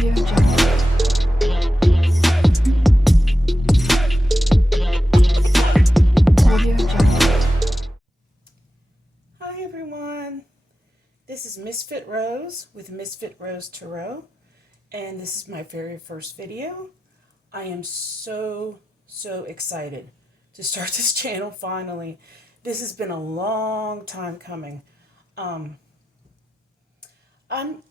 Audio Jungle. Audio Jungle. Hi everyone, this is Misfit Rose with Misfit Rose Tarot, and this is my very first video. I am so excited to start this channel finally. This has been a long time coming. I'm kind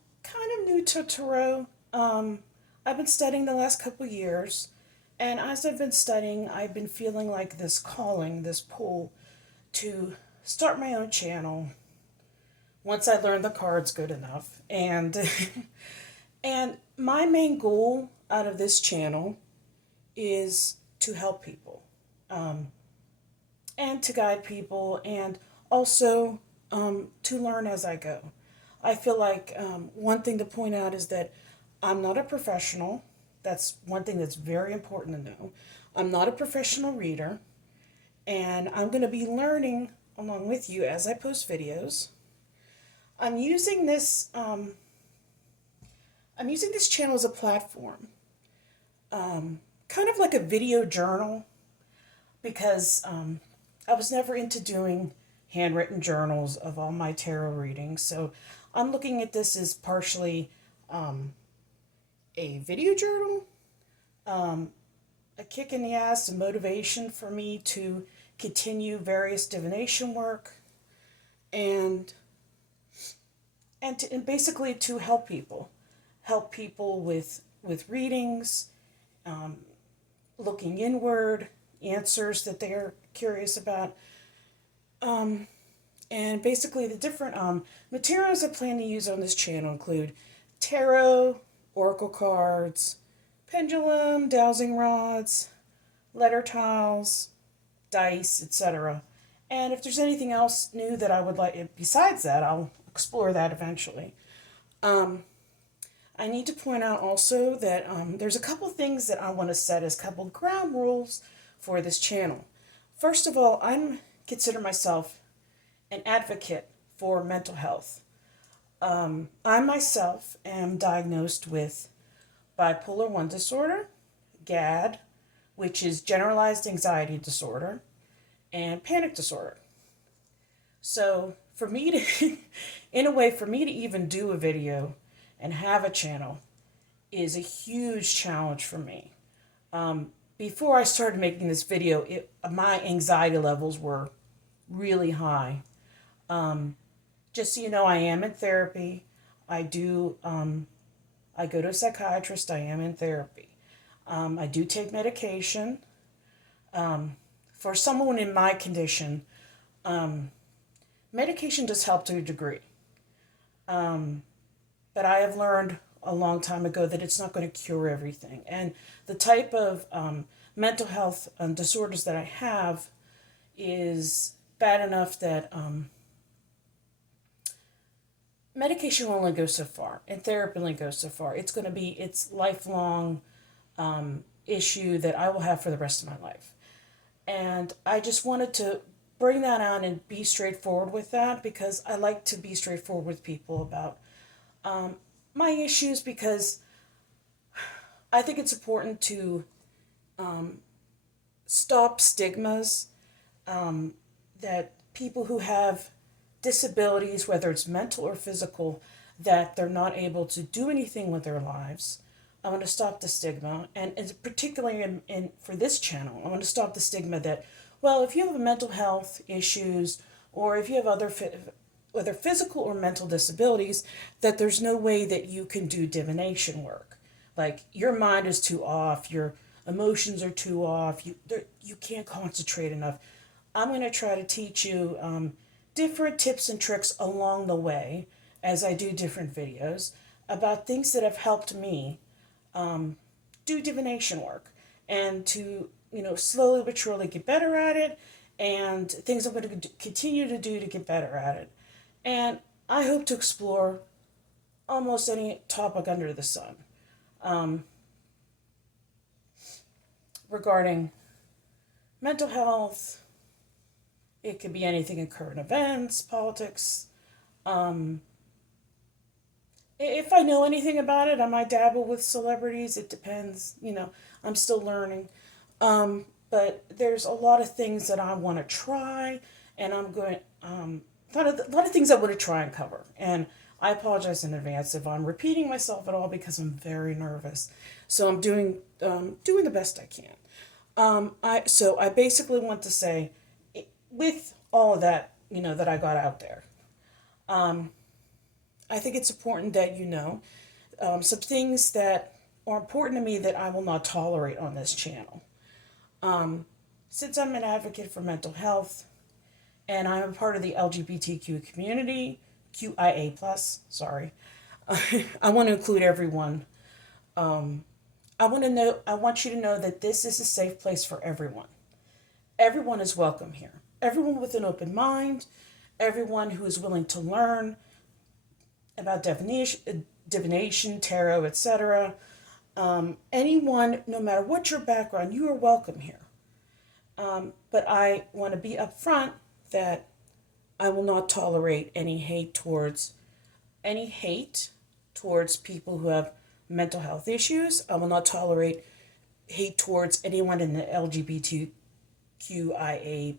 of new to tarot. I've been studying the last couple years, and as I've been studying, I've been feeling like this calling, this pull to start my own channel once I learn the cards good enough. And and my main goal out of this channel is to help people, and to guide people, and also to learn as I go. I feel like one thing to point out is that I'm not a professional. That's one thing that's very important to know. I'm not a professional reader, and I'm going to be learning along with you as I post videos. I'm using this channel as a platform, kind of like a video journal, because I was never into doing handwritten journals of all my tarot readings. So I'm looking at this as partially a video journal, a kick in the ass, a motivation for me to continue various divination work, and and basically to help people with readings, looking inward, answers that they're curious about, and basically the different materials I plan to use on this channel include tarot, oracle cards, pendulum, dowsing rods, letter tiles, dice, etc. And if there's anything else new that I would like besides that, I'll explore that eventually. I need to point out also that there's a couple things that I want to set as a couple ground rules for this channel. First of all, consider myself an advocate for mental health. I myself am diagnosed with bipolar 1 disorder, GAD, which is generalized anxiety disorder, and panic disorder. So for me to, in a way, for me to even do a video and have a channel is a huge challenge for me. Before I started making this video, my anxiety levels were really high. Just so you know, I am in therapy. I go to a psychiatrist. I am in therapy. I do take medication. For someone in my condition, medication does help to a degree. But I have learned a long time ago that it's not going to cure everything. And the type of mental health disorders that I have is bad enough that medication will only go so far, and therapy only goes so far. It's lifelong issue that I will have for the rest of my life. And I just wanted to bring that out and be straightforward with that, because I like to be straightforward with people about my issues, because I think it's important to stop stigmas, that people who have disabilities, whether it's mental or physical, that they're not able to do anything with their lives. I want to stop the stigma, and particularly for this channel, I want to stop the stigma that, well, if you have mental health issues, or if you have whether physical or mental disabilities, that there's no way that you can do divination work. Like, your mind is too off, your emotions are too off, you can't concentrate enough. I'm going to try to teach you different tips and tricks along the way as I do different videos about things that have helped me do divination work, and to, slowly but surely get better at it, and things I'm going to continue to do to get better at it. And I hope to explore almost any topic under the sun regarding mental health. It could be anything in current events, politics, If I know anything about it, I might dabble with celebrities. It depends. I'm still learning. But there's a lot of things that I want to try, and I'm going. A lot of things I want to try and cover. And I apologize in advance if I'm repeating myself at all because I'm very nervous. So I'm doing the best I can. I basically want to say, with all of that, that I got out there, I think it's important that some things that are important to me that I will not tolerate on this channel. Since I'm an advocate for mental health and I'm a part of the LGBTQ community, QIA plus, sorry, I want to include everyone. I want you to know that this is a safe place for everyone. Everyone is welcome here. Everyone with an open mind, everyone who is willing to learn about divination, tarot, etc. Anyone, no matter what your background, you are welcome here. But I want to be upfront that I will not tolerate any hate towards people who have mental health issues. I will not tolerate hate towards anyone in the LGBTQIA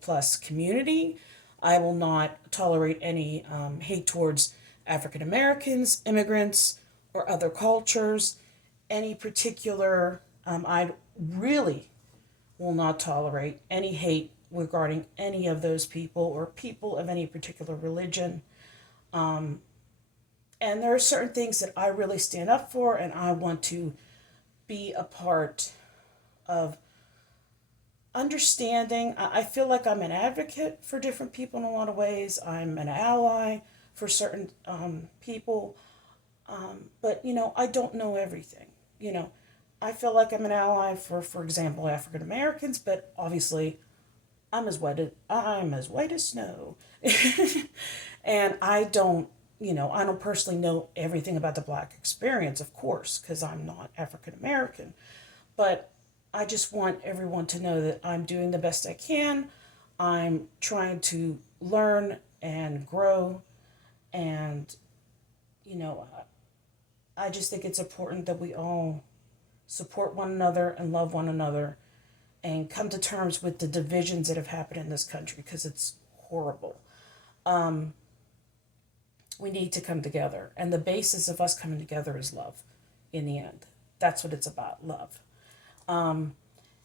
plus community. I will not tolerate any hate towards African Americans, immigrants, or other cultures. Any particular, I really will not tolerate any hate regarding any of those people or people of any particular religion. And there are certain things that I really stand up for, and I want to be a part of understanding. I feel like I'm an advocate for different people in a lot of ways. I'm an ally for certain people. But, I don't know everything. I feel like I'm an ally for example, African Americans, but obviously I'm as white as snow. And I don't personally know everything about the Black experience, of course, because I'm not African American. But I just want everyone to know that I'm doing the best I can. I'm trying to learn and grow. And, I just think it's important that we all support one another and love one another and come to terms with the divisions that have happened in this country because it's horrible. We need to come together. And the basis of us coming together is love in the end. That's what it's about, love.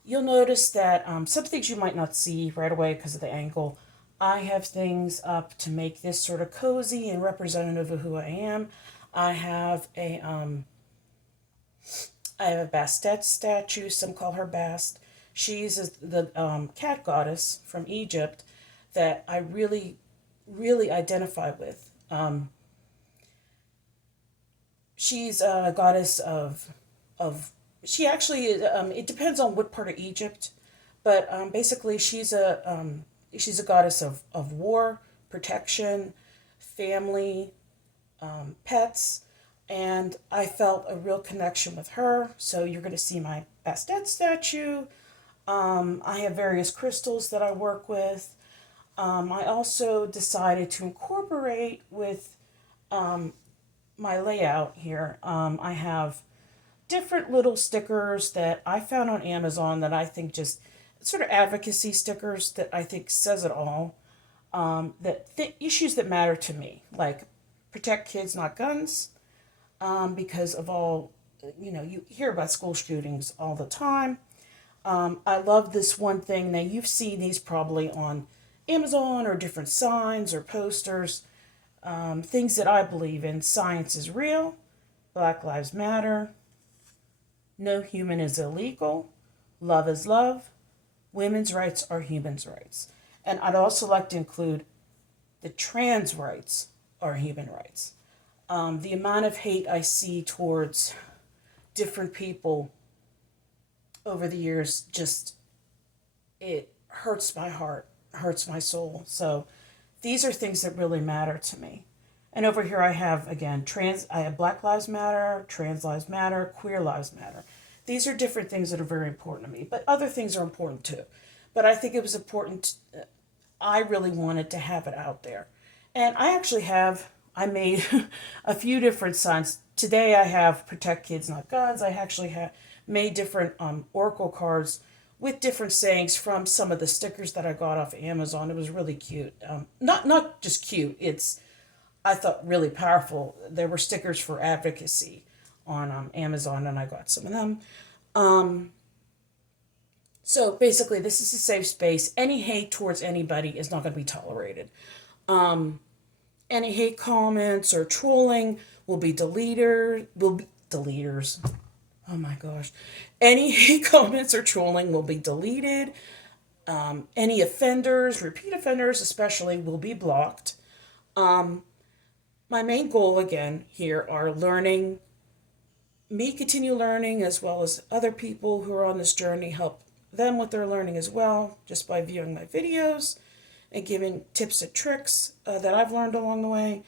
You'll notice that some things you might not see right away because of the angle. I have things up to make this sort of cozy and representative of who I am. I have a Bastet statue. Some call her Bast. She's the cat goddess from Egypt that I really, really identify with. She's a goddess of she actually it depends on what part of Egypt, but basically she's a goddess of war, protection, family, pets, and I felt a real connection with her. So you're going to see my Bastet statue. I have various crystals that I work with. I also decided to incorporate with my layout here. I have different little stickers that I found on Amazon that I think just sort of advocacy stickers that I think says it all. Issues that matter to me, like protect kids, not guns, because of all, you hear about school shootings all the time. I love this one thing. Now, you've seen these probably on Amazon or different signs or posters. Things that I believe in. Science is real. Black Lives Matter. No human is illegal. Love is love. Women's rights are human's rights. And I'd also like to include the trans rights are human rights. The amount of hate I see towards different people over the years it hurts my heart, hurts my soul. So these are things that really matter to me. And over here I have, again, I have Black Lives Matter, Trans Lives Matter, Queer Lives Matter. These are different things that are very important to me, but other things are important too. But I think it was important, I really wanted to have it out there. And I made a few different signs today I have Protect Kids Not Guns. I actually have made different oracle cards with different sayings from some of the stickers that I got off Amazon. It was really cute. Not just cute. It's, I thought, really powerful. There were stickers for advocacy on Amazon, and I got some of them. So basically, this is a safe space. Any hate towards anybody is not going to be tolerated. Any hate comments or trolling will be deleted. Will be deleters. Oh my gosh. Any hate comments or trolling will be deleted. Any offenders, repeat offenders especially, will be blocked. My main goal again here are learning, me continue learning as well as other people who are on this journey, help them with their learning as well, just by viewing my videos and giving tips and tricks that I've learned along the way.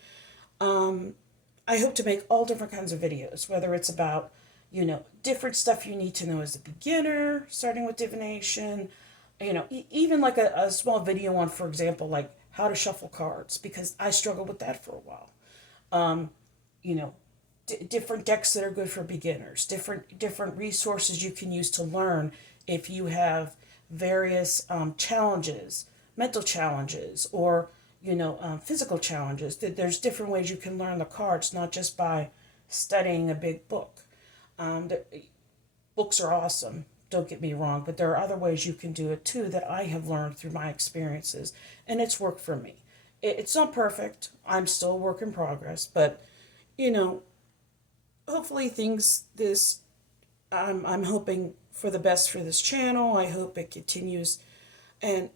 I hope to make all different kinds of videos, whether it's about, different stuff you need to know as a beginner, starting with divination, even like a small video on, for example, like how to shuffle cards, because I struggled with that for a while. You know, different decks that are good for beginners, different resources you can use to learn if you have various challenges, mental challenges, or physical challenges. There's different ways you can learn the cards, not just by studying a big book. The books are awesome, don't get me wrong, but there are other ways you can do it too that I have learned through my experiences, and it's worked for me. It's not perfect. I'm still a work in progress, but you know, hopefully things this I'm hoping for the best for this channel. I hope it continues, and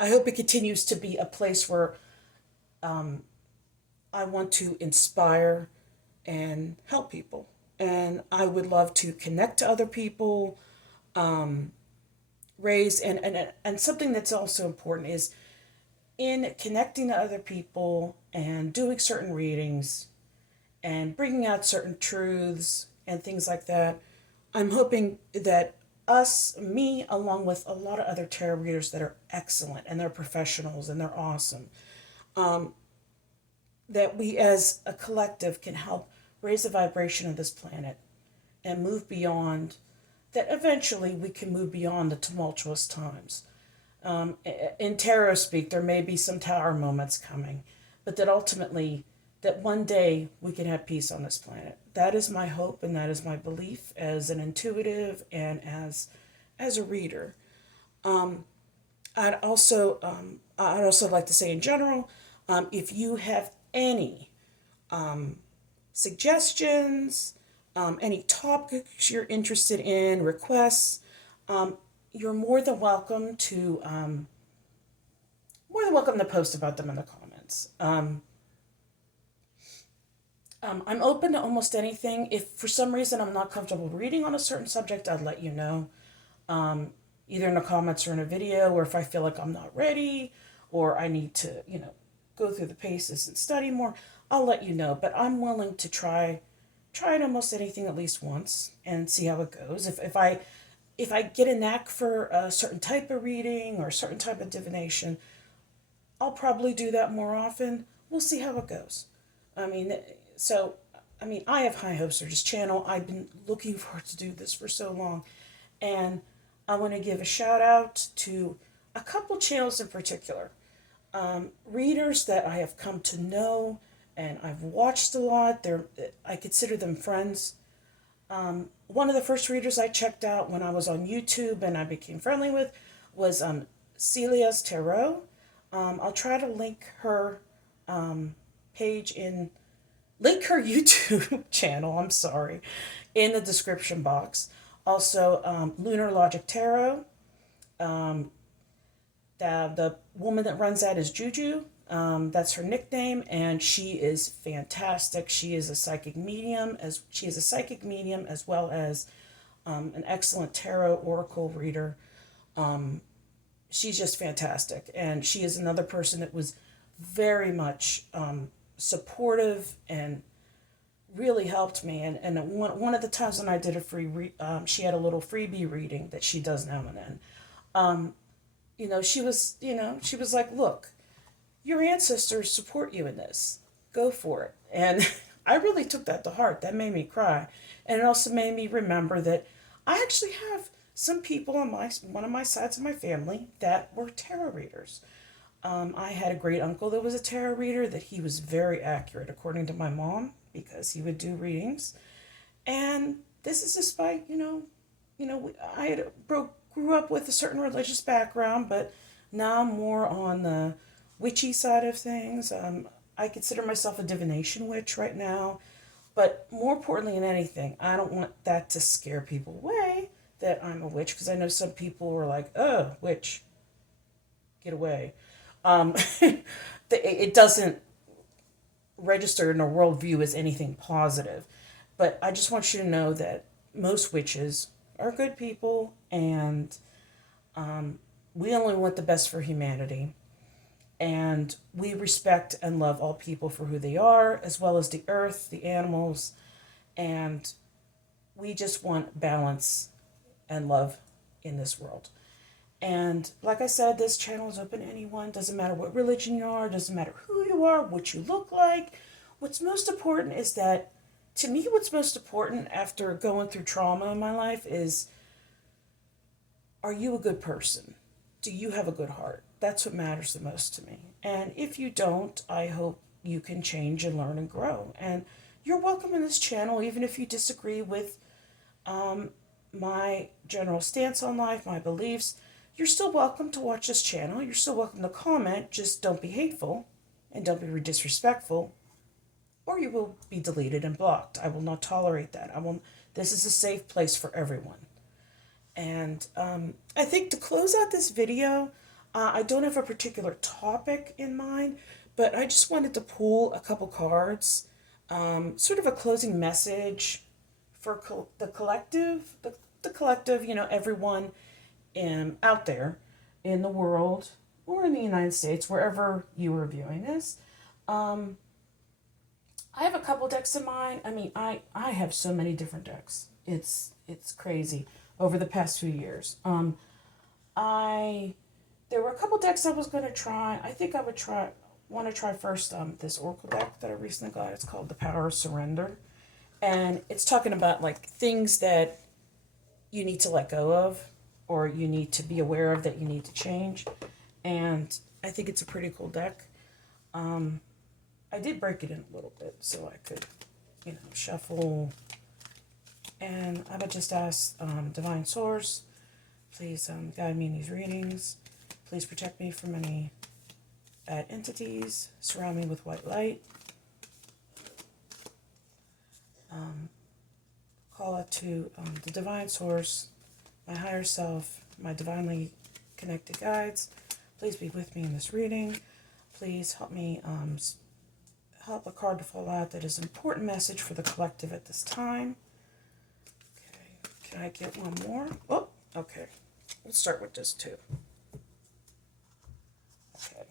I hope it continues to be a place where I want to inspire and help people. And I would love to connect to other people, raise and something that's also important is in connecting to other people and doing certain readings and bringing out certain truths and things like that. I'm hoping that me, along with a lot of other tarot readers that are excellent and they're professionals and they're awesome, that we as a collective can help raise the vibration of this planet and move beyond, that eventually we can move beyond the tumultuous times. In tarot speak, there may be some tower moments coming, but that ultimately, that one day we can have peace on this planet. That is my hope and that is my belief as an intuitive and as a reader. I'd also like to say in general, if you have any suggestions, any topics you're interested in, requests, you're more than welcome to post about them in the comments. I'm open to almost anything. If for some reason I'm not comfortable reading on a certain subject, I'd let you know, either in the comments or in a video, or if I feel like I'm not ready or I need to, go through the paces and study more, I'll let you know. But I'm willing to try it almost anything at least once and see how it goes. If I get a knack for a certain type of reading or a certain type of divination, I'll probably do that more often. We'll see how it goes. I have high hopes for this channel. I've been looking forward to do this for so long. And I want to give a shout out to a couple channels in particular. Readers that I have come to know and I've watched a lot. I consider them friends. One of the first readers I checked out when I was on YouTube and I became friendly with was Celia's Tarot. I'll try to link her link her YouTube channel, I'm sorry, in the description box. Also, Lunar Logic Tarot. The woman that runs that is Juju. That's her nickname, and she is fantastic. She is a psychic medium, as well as an excellent tarot oracle reader. She's just fantastic, and she is another person that was very much supportive and really helped me. And one of the times when I did a she had a little freebie reading that she does now and then. She was like, look, your ancestors support you in this. Go for it. And I really took that to heart. That made me cry. And it also made me remember that I actually have some people on one of my sides of my family that were tarot readers. I had a great uncle that was a tarot reader, that he was very accurate, according to my mom, because he would do readings. And this is despite, I grew up with a certain religious background, but now I'm more on the witchy side of things. I consider myself a divination witch right now, but more importantly than anything, I don't want that to scare people away that I'm a witch, because I know some people were like, "Oh, witch, get away." Um, it doesn't register in a worldview as anything positive. But I just want you to know that most witches are good people, and we only want the best for humanity. And we respect and love all people for who they are, as well as the earth, the animals, and we just want balance and love in this world. And like I said, this channel is open to anyone. Doesn't matter what religion you are, doesn't matter who you are, what you look like. What's most important is that, to me, what's most important after going through trauma in my life is, are you a good person? Do you have a good heart? That's what matters the most to me. And if you don't, I hope you can change and learn and grow. And you're welcome in this channel, even if you disagree with my general stance on life, my beliefs. You're still welcome to watch this channel. You're still welcome to comment. Just don't be hateful and don't be disrespectful, or you will be deleted and blocked. I will not tolerate that. I will. This is a safe place for everyone. And I think to close out this video, I don't have a particular topic in mind, but I just wanted to pull a couple cards, sort of a closing message for the collective, the collective, everyone out there in the world or in the United States, wherever you are viewing this. I have a couple decks in mind. I mean, I have so many different decks. It's crazy over the past few years. There were a couple decks I was going to try. I think I would want to try first this Oracle deck that I recently got. It's called The Power of Surrender. And it's talking about like things that you need to let go of, or you need to be aware of, that you need to change. And I think it's a pretty cool deck. I did break it in a little bit so I could, shuffle. And I would just ask Divine Source, please guide me in these readings. Please protect me from any bad entities. Surround me with white light. Call out to the Divine Source, my higher self, my divinely connected guides. Please be with me in this reading. Please help me help a card to fall out that is an important message for the collective at this time. Okay, can I get one more? Oh, okay. Let's start with this too. Okay.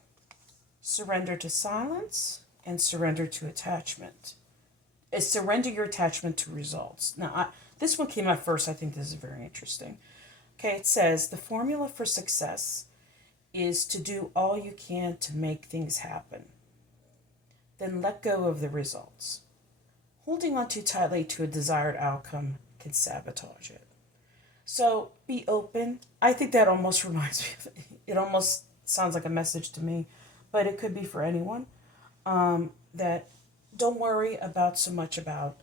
Surrender to silence and surrender to attachment. Is surrender your attachment to results. Now, this one came out first. I think this is very interesting. Okay, it says the formula for success is to do all you can to make things happen. Then let go of the results. Holding on too tightly to a desired outcome can sabotage it. So be open. I think that almost reminds me of it. It almost sounds like a message to me, but it could be for anyone. That don't worry about so much about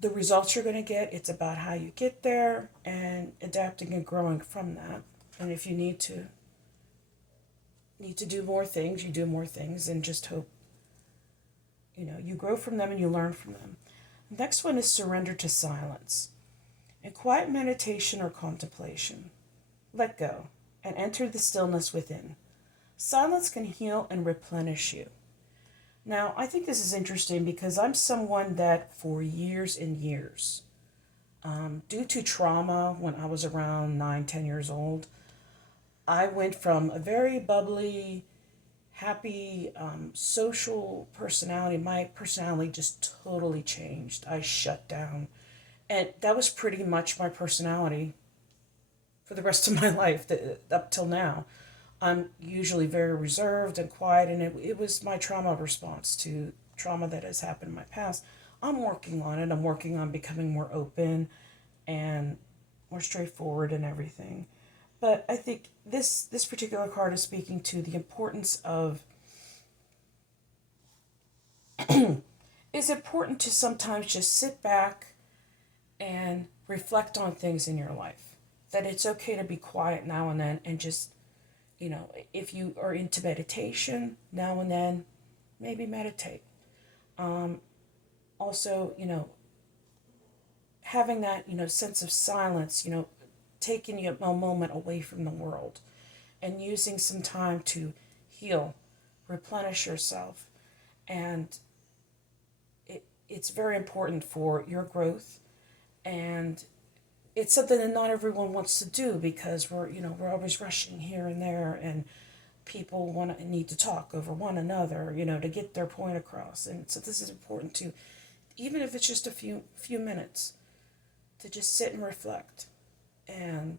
the results you're going to get. It's about how you get there and adapting and growing from that. And if you need to do more things, you do more things, and just hope you grow from them and you learn from them. Next one is surrender to silence. In quiet meditation or contemplation, let go and enter the stillness within. Silence can heal and replenish you. Now, I think this is interesting because I'm someone that for years and years, due to trauma when I was around 9, 10 years old, I went from a very bubbly, happy, social personality. My personality just totally changed. I shut down. And that was pretty much my personality for the rest of my life, up till now. I'm usually very reserved and quiet, and it was my trauma response to trauma that has happened in my past. I'm working on it. I'm working on becoming more open and more straightforward and everything. But I think this particular card is speaking to the importance of it's important to sometimes just sit back and reflect on things in your life. That it's okay to be quiet now and then and just, if you are into meditation, now and then, maybe meditate. Also, having that, sense of silence, taking you a moment away from the world and using some time to heal, replenish yourself. And it's very important for your growth, and it's something that not everyone wants to do because we're always rushing here and there, and people need to talk over one another, to get their point across. And so this is important too, even if it's just a few minutes, to just sit and reflect and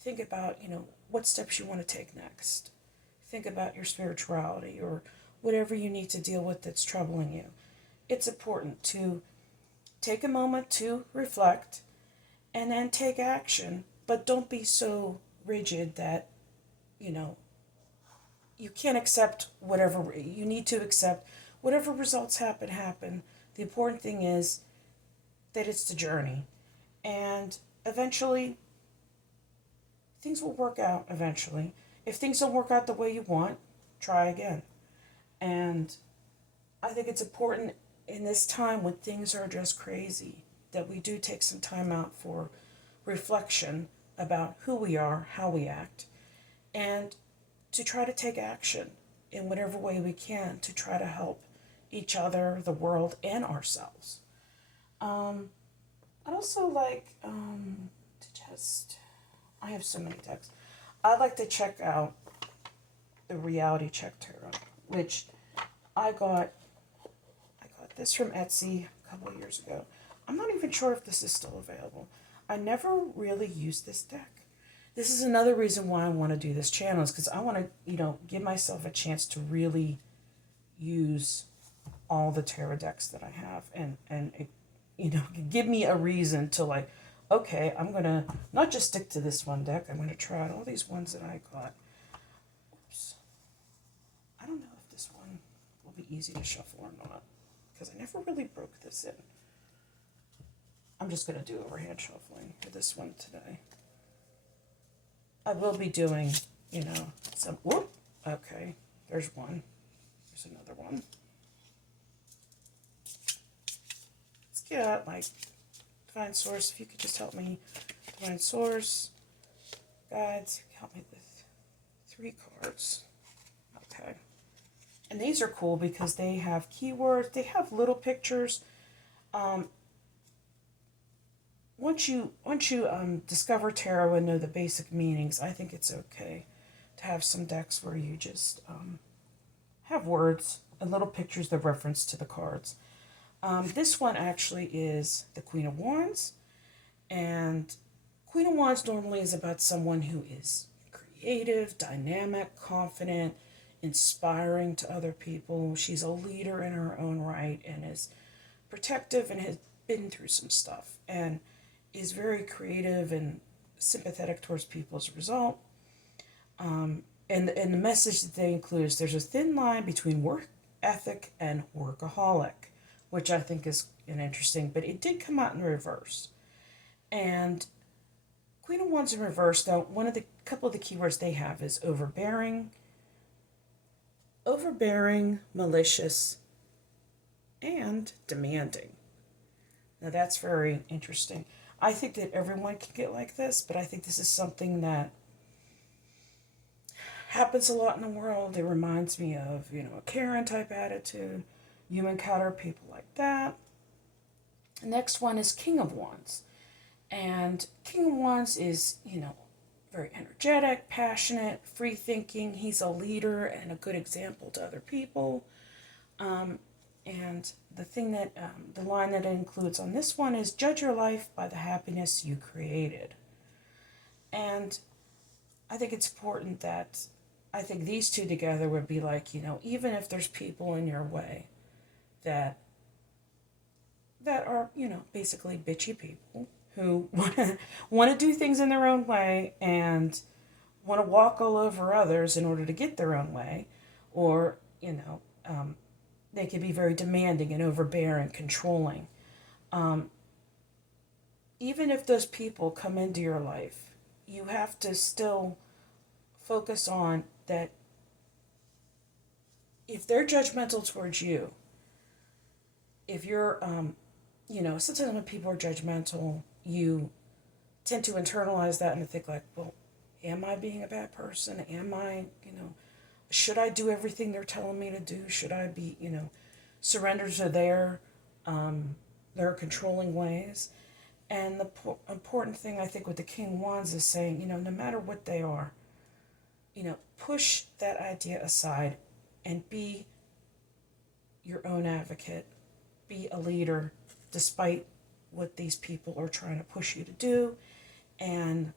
think about, what steps you want to take next. Think about your spirituality or whatever you need to deal with that's troubling you. It's important to take a moment to reflect and then take action, but don't be so rigid that, you can't accept whatever, you need to accept whatever results happen. The important thing is that it's the journey. And eventually, things will work out eventually. If things don't work out the way you want, try again. And I think it's important in this time when things are just crazy that we do take some time out for reflection about who we are, how we act, and to try to take action in whatever way we can to try to help each other, the world, and ourselves. I'd also like I have so many decks. I'd like to check out the Reality Check Tarot, which I got this from Etsy a couple of years ago. I'm not even sure if this is still available. I never really used this deck. This is another reason why I want to do this channel, is because I want to, give myself a chance to really use all the tarot decks that I have, and it, give me a reason to okay, I'm going to not just stick to this one deck. I'm going to try out all these ones that I got. Oops. I don't know if this one will be easy to shuffle or not, because I never really broke this in. I'm just going to do overhand shuffling for this one today. I will be doing, some, whoop, okay, there's one. There's another one. Let's get out, Divine Source, if you could just help me. Divine Source, guides, help me with 3 cards. Okay. And these are cool because they have keywords, they have little pictures. Once you discover tarot and know the basic meanings, I think it's okay to have some decks where you just have words and little pictures that reference to the cards. This one actually is the Queen of Wands, and Queen of Wands normally is about someone who is creative, dynamic, confident, inspiring to other people. She's a leader in her own right and is protective and has been through some stuff and is very creative and sympathetic towards people as a result. And the message that they include is there's a thin line between work ethic and workaholic, which I think is an interesting, but it did come out in reverse. And Queen of Wands in reverse, though, couple of the keywords they have is overbearing, malicious, and demanding. Now that's very interesting. I think that everyone can get like this, but I think this is something that happens a lot in the world. It reminds me of, a Karen type attitude. You encounter people like that. The next one is King of Wands. And King of Wands is, very energetic, passionate, free thinking. He's a leader and a good example to other people. And the thing that, the line that it includes on this one is, judge your life by the happiness you created. And I think it's important that, I think these two together would be like, even if there's people in your way, that are, basically bitchy people who want to do things in their own way and want to walk all over others in order to get their own way, or they can be very demanding and overbearing, controlling. Even if those people come into your life, you have to still focus on that. If they're judgmental towards you, if you're, sometimes when people are judgmental, you tend to internalize that and think like, well, am I being a bad person? Am I, should I do everything they're telling me to do? Should I be, surrender to their controlling ways? And the important thing I think with the King of Wands is saying, no matter what they are, push that idea aside and be your own advocate, be a leader despite what these people are trying to push you to do, and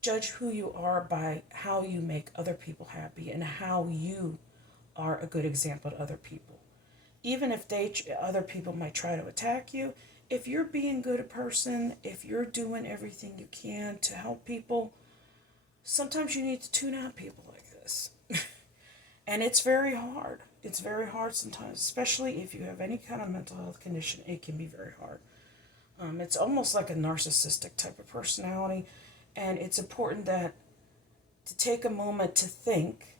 judge who you are by how you make other people happy and how you are a good example to other people. Even if other people might try to attack you, if you're being good a person, if you're doing everything you can to help people, sometimes you need to tune out people like this. And it's very hard. It's very hard sometimes, especially if you have any kind of mental health condition. It can be very hard. It's almost like a narcissistic type of personality, and it's important to take a moment to think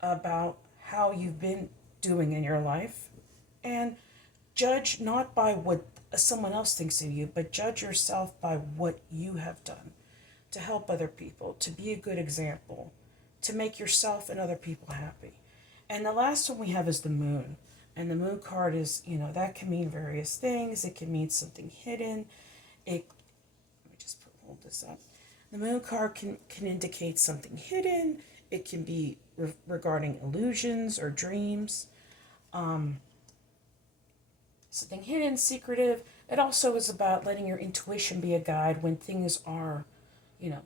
about how you've been doing in your life, and judge not by what someone else thinks of you, but judge yourself by what you have done to help other people, to be a good example, to make yourself and other people happy. And the last one we have is the moon. And the moon card is, that can mean various things. It can mean something hidden. Let me just hold this up. The moon card can indicate something hidden. It can be regarding illusions or dreams. Something hidden, secretive. It also is about letting your intuition be a guide when things are,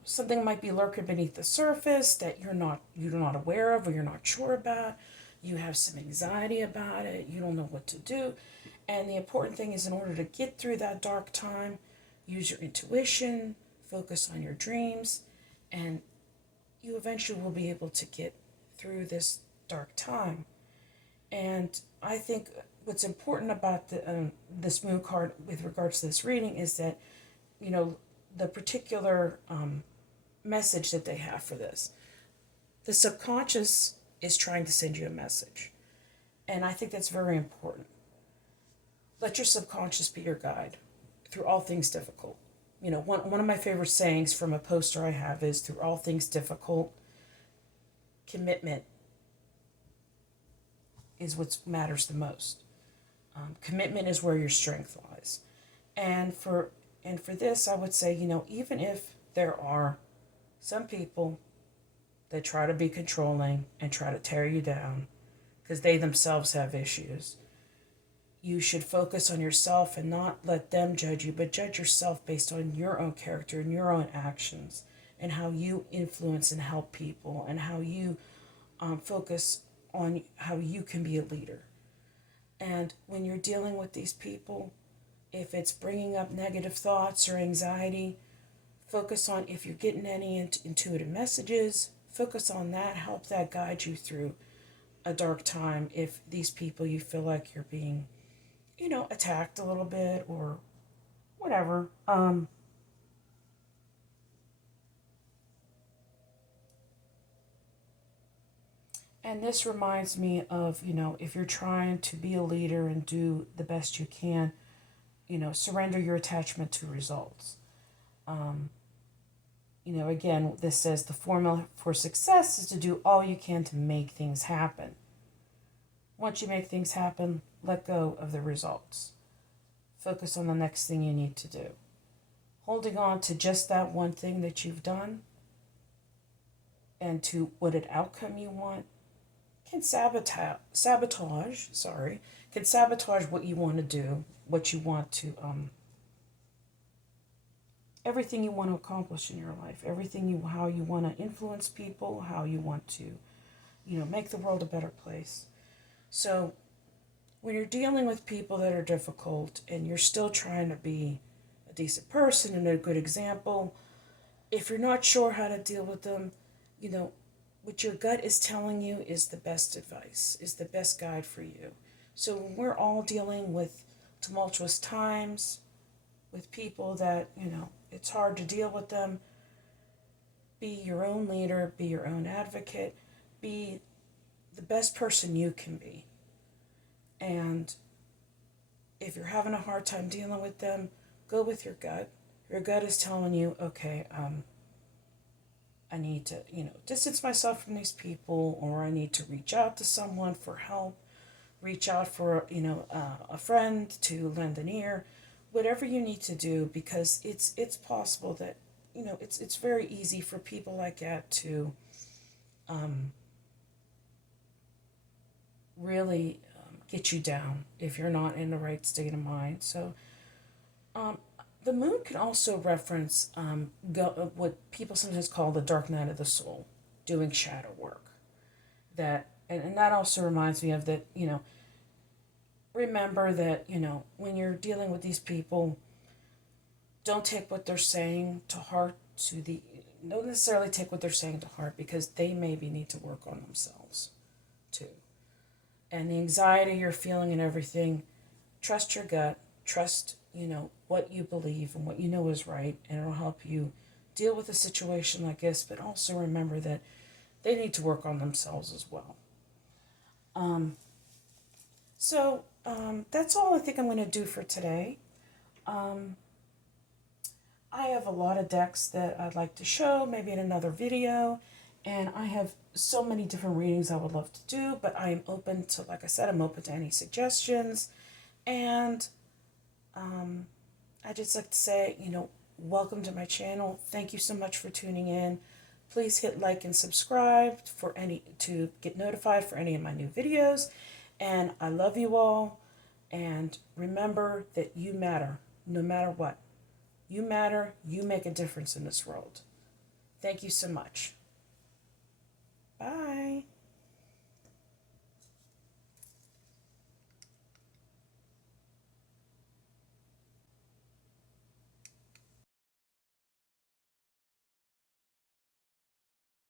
something might be lurking beneath the surface that you're not aware of or you're not sure about. You have some anxiety about it. You don't know what to do. And the important thing is, in order to get through that dark time, use your intuition, focus on your dreams, and you eventually will be able to get through this dark time. And I think what's important about this moon card with regards to this reading is that, the particular message that they have for this. The subconscious is trying to send you a message. And I think that's very important. Let your subconscious be your guide through all things difficult. One of my favorite sayings from a poster I have is, through all things difficult, commitment is what matters the most. Commitment is where your strength lies. And for this, I would say, even if there are some people that try to be controlling and try to tear you down because they themselves have issues, you should focus on yourself and not let them judge you, but judge yourself based on your own character and your own actions and how you influence and help people, and how you focus on how you can be a leader. And when you're dealing with these people, if it's bringing up negative thoughts or anxiety, focus on, if you're getting any intuitive messages, focus on that, help that guide you through a dark time. If these people, you feel like you're being, attacked a little bit or whatever. And this reminds me of, if you're trying to be a leader and do the best you can, surrender your attachment to results. Again, this says the formula for success is to do all you can to make things happen. Once you make things happen, let go of the results. Focus on the next thing you need to do. Holding on to just that one thing that you've done and to what an outcome you want can sabotage what you want to do, what you want to, everything you want to accomplish in your life, how you want to influence people, how you want to, make the world a better place. So when you're dealing with people that are difficult and you're still trying to be a decent person and a good example, if you're not sure how to deal with them, you know, what your gut is telling you is the best advice, is the best guide for you. So when we're all dealing with tumultuous times, with people that, it's hard to deal with them, be your own leader, be your own advocate, be the best person you can be. And if you're having a hard time dealing with them, go with your gut. Your gut is telling you, okay, I need to, distance myself from these people, or I need to reach out to someone for help, reach out for, a friend to lend an ear, whatever you need to do, because it's possible that, it's very easy for people like that to really get you down if you're not in the right state of mind. So um, the moon can also reference what people sometimes call the dark night of the soul, doing shadow work. And that also reminds me of that, remember that, when you're dealing with these people, don't take what they're saying to heart don't necessarily take what they're saying to heart, because they maybe need to work on themselves too. And the anxiety you're feeling and everything, trust your gut, trust, what you believe and what you know is right, and it'll help you deal with a situation like this, but also remember that they need to work on themselves as well. That's all I think I'm going to do for today. I have a lot of decks that I'd like to show, maybe in another video, and I have so many different readings I would love to do, but I am open to, like I said, I'm open to any suggestions. And I just like to say, welcome to my channel. Thank you so much for tuning in. Please hit like and subscribe to get notified for any of my new videos. And I love you all. And remember that you matter, no matter what. You matter. You make a difference in this world. Thank you so much. Bye.